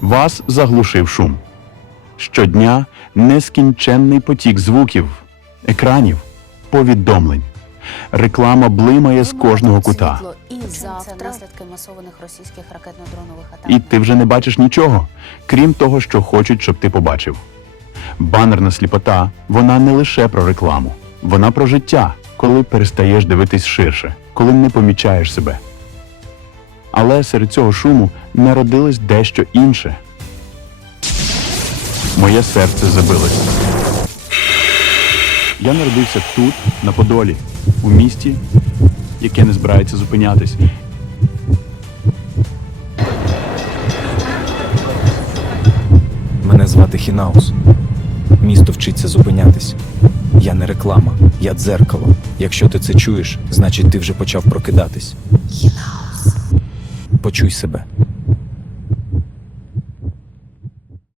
Вас заглушив шум. Щодня нескінченний потік звуків, екранів, повідомлень. Реклама блимає з кожного кута. І Це наслідки масованих російських ракетно-дронових атак. І ти вже не бачиш нічого, крім того, що хочуть, щоб ти побачив. Банерна сліпота вона не лише про рекламу, вона про життя, коли перестаєш дивитись ширше, коли не помічаєш себе. Але серед цього шуму народилось дещо інше. Моє серце забилось. Я народився тут, на Подолі, у місті, яке не збирається зупинятись. Мене звати Хінаус. Місто вчиться зупинятись. Я не реклама, я дзеркало. Якщо ти це чуєш, значить ти вже почав прокидатись. Почуй себе.